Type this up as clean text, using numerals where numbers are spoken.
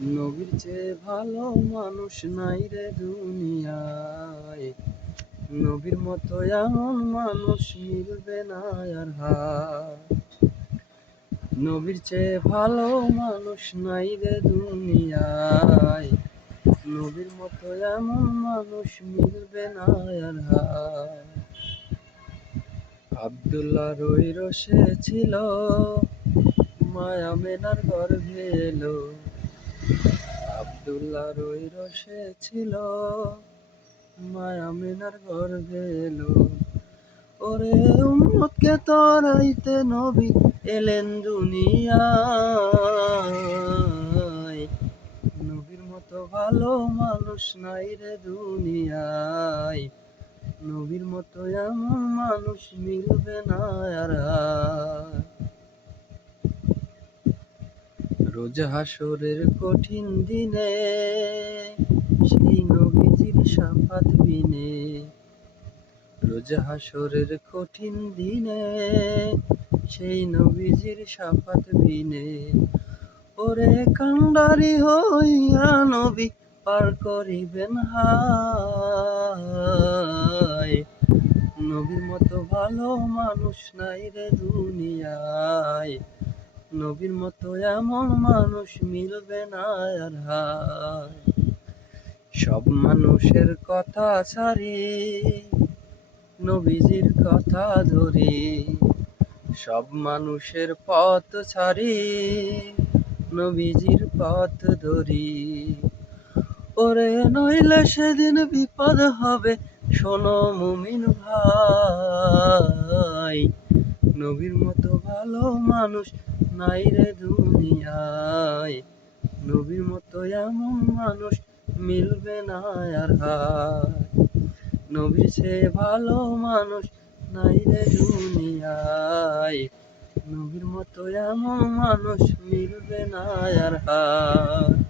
নবীর চেয়ে ভালো মানুষ নাই রে দুনিয়ায়। নবীর মতো এমন মানুষ মিলবে না আর হায়। নবীর চেয়ে ভালো মানুষ নাই রে দুনিয়ায়। নবীর মতো এমন মানুষ মিলবে না আর হায়। আব্দুল্লাহর ওই রসে ছিল, মায়া মেনার গর্ভে এলো। আব্দুল্লাহর ওই রসে ছিল, মায়া মেনার গর্ভে এলো। ওরে উম্মতকে তরাইতে নবী এলেন দুনিয়ায়। নবীর মতো ভালো মানুষ নাই রে দুনিয়ায়। নবীর মতো এমন মানুষ মিলবে না আর হায়। রোজ হাসরের কঠিন দিনে সেই নবীজির শাফাত বিনে। রোজ হাসরের কঠিন দিনে সেই নবীজির শাফাত বিনে। ওরে কান্ডারি হইয়া নবী পার করিবেন হায়। নবীর মতো ভালো মানুষ নাই রে দুনিয়ায়। নবীর মতো এমন মানুষ মিলবে না আর হায়। সব মানুষের কথা ছাড়ি নবীজির কথা ধরি। সব মানুষের পথ ছাড়ি নবীজির পথ ধরি। ওরে নইলে সেদিন বিপদ হবে শোনো মুমিন ভাই। নবীর মতো ভালো মানুষ নাই রে দুনিয়ায়। নবীর মতো এমন মানুষ মিলবে না আর হায়। নবীর চেয়ে ভালো মানুষ নাই রে দুনিয়ায়। নবীর মতো এমন মানুষ মিলবে না আর হায়।